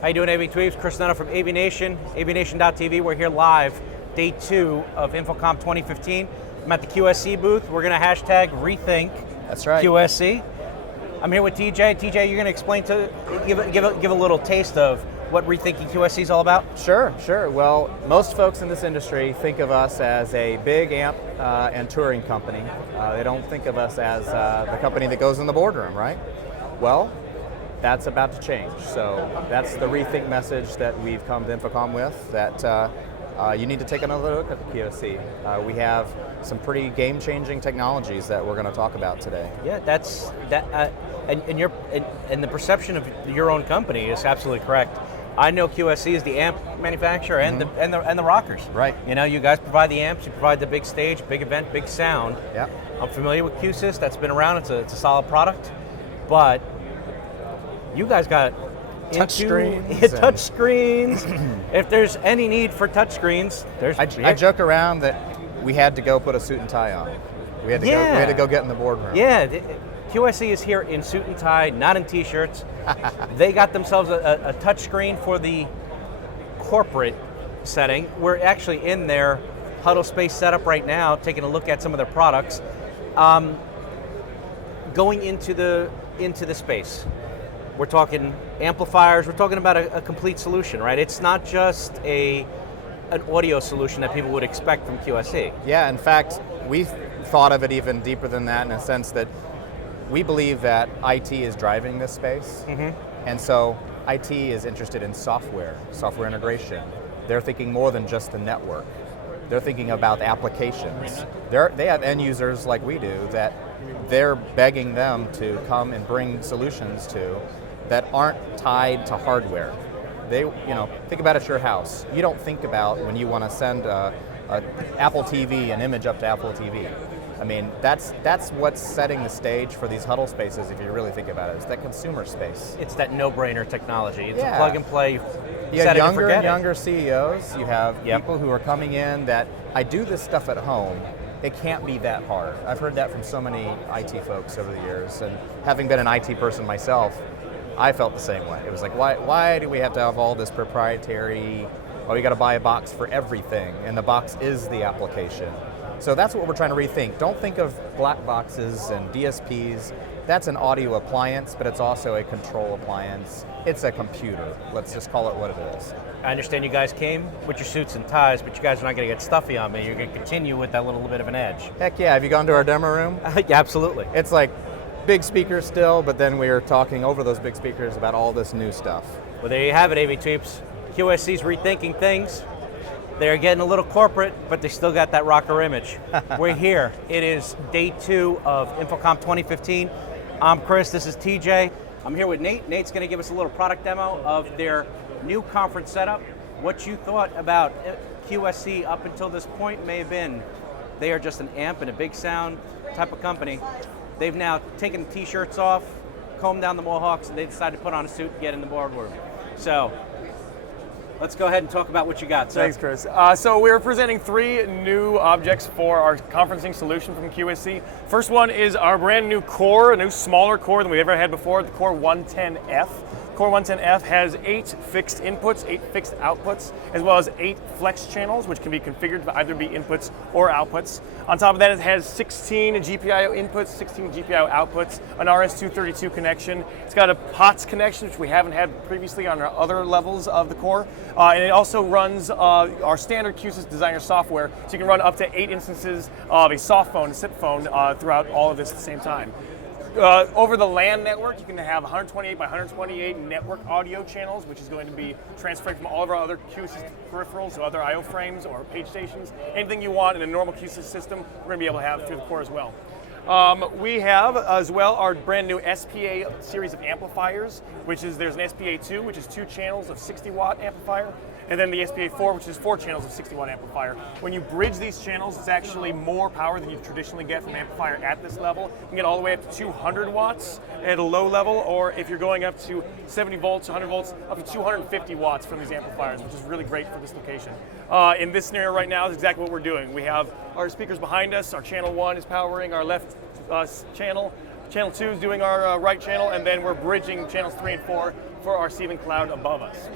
How you doing, AV Tweeps? Chris Neto from AVNation, AVNation.tv. We're here live, day 2 of InfoComm2015. I'm at the QSC booth. We're going to hashtag Rethink. That's right. QSC. I'm here with TJ. TJ, you're going to explain give a little taste of what Rethinking QSC is all about? Sure. Well, most folks in this industry think of us as a big amp and touring company. They don't think of us as the company that goes in the boardroom, right? Well, that's about to change. So that's the Rethink message that we've come to InfoComm with, that you need to take another look at the QSC. We have some pretty game-changing technologies that we're going to talk about today. Yeah, and the perception of your own company is absolutely correct. I know QSC is the amp manufacturer and the rockers. Right. You know, you guys provide the amps, you provide the big stage, big event, big sound. Yeah. I'm familiar with QSys. That's been around. It's a solid product, but you guys got touch screens. If there's any need for touch screens, there's. I joke around that we had to go put a suit and tie on. We had to go get in the boardroom. Yeah. QSC is here in suit and tie, not in t-shirts. They got themselves a touch screen for the corporate setting. We're actually in their huddle space setup right now, taking a look at some of their products. Going into the space, we're talking amplifiers. We're talking about a complete solution, right? It's not just an audio solution that people would expect from QSC. Yeah, in fact, we thought of it even deeper than that, in a sense that we believe that IT is driving this space, and so IT is interested in software integration. They're thinking more than just the network. They're thinking about applications. They have end users like we do that they're begging them to come and bring solutions to that aren't tied to hardware. Think about it at your house. You don't think about when you want to send Apple TV, an image up to Apple TV. I mean, that's what's setting the stage for these huddle spaces, if you really think about it. It's that consumer space. It's that no-brainer technology. It's a plug and play. You have younger and younger CEOs. You have people who are coming in that, I do this stuff at home. It can't be that hard. I've heard that from so many IT folks over the years, and having been an IT person myself, I felt the same way. It was like, why do we have to have all this proprietary, you got to buy a box for everything, and the box is the application. So that's what we're trying to rethink. Don't think of black boxes and DSPs. That's an audio appliance, but it's also a control appliance. It's a computer. Let's just call it what it is. I understand you guys came with your suits and ties, but you guys are not going to get stuffy on me. You're going to continue with that little bit of an edge. Heck yeah. Have you gone to our demo room? Yeah, absolutely. It's like big speakers still, but then we are talking over those big speakers about all this new stuff. Well, there you have it, AV Tweeps. QSC's rethinking things. They're getting a little corporate, but they still got that rocker image. We're here. It is day 2 of InfoComm 2015. I'm Chris, this is TJ. I'm here with Nate. Nate's going to give us a little product demo of their new conference setup. What you thought about QSC up until this point may have been, they are just an amp and a big sound type of company. They've now taken the t-shirts off, combed down the mohawks, and they decided to put on a suit and get in the boardroom. So, let's go ahead and talk about what you got, sir. Thanks, Chris. So we're presenting 3 new objects for our conferencing solution from QSC. First one is our brand new core, a new smaller core than we've ever had before, the Core 110F. Core 110F has 8 fixed inputs, 8 fixed outputs, as well as 8 flex channels, which can be configured to either be inputs or outputs. On top of that, it has 16 GPIO inputs, 16 GPIO outputs, an RS-232 connection. It's got a POTS connection, which we haven't had previously on our other levels of the core. And it also runs our standard QSys designer software, so you can run up to 8 instances of a soft phone, a SIP phone, throughout all of this at the same time. Over the LAN network, you can have 128 by 128 network audio channels, which is going to be transferred from all of our other QSys peripherals, so other I/O frames or page stations. Anything you want in a normal QSys system, we're going to be able to have through the core as well. We have as well our brand new SPA series of amplifiers, there's an SPA2, which is 2 channels of 60-watt amplifier, and then the SPA4, which is 4 channels of 60-watt amplifier. When you bridge these channels, it's actually more power than you traditionally get from an amplifier at this level. You can get all the way up to 200 watts at a low level, or if you're going up to 70 volts, 100 volts, up to 250 watts from these amplifiers, which is really great for this location. In this scenario right now is exactly what we're doing. We have our speakers behind us. Our channel 1 is powering our left channel. Channel 2 is doing our right channel, and then we're bridging channels 3 and 4 for our receiving cloud above us.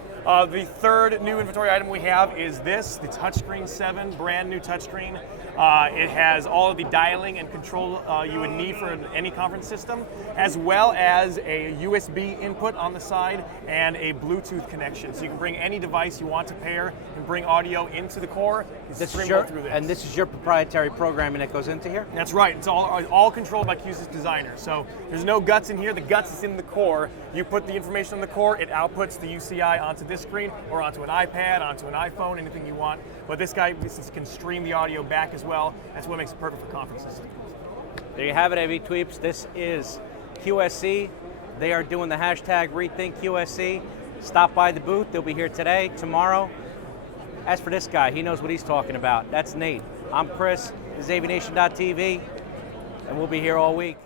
The third new inventory item we have is this, the Touchscreen 7, brand new touchscreen. It has all of the dialing and control you would need for any conference system, as well as a USB input on the side and a Bluetooth connection. So you can bring any device you want to pair and bring audio into the core. This is your, and this is your proprietary programming that goes into here? That's right. It's all controlled by QSys Designer. So there's no guts in here. The guts is in the core. You put the information on the core, it outputs the UCI onto this screen or onto an iPad, onto an iPhone, anything you want. But this can stream the audio back as well. That's what makes it perfect for conferences. There you have it, AV Tweeps. This is QSC. They are doing the hashtag Rethink QSC. Stop by the booth. They'll be here today, tomorrow. As for this guy, he knows what he's talking about. That's Nate. I'm Chris. This is AVNation.tv, and we'll be here all week.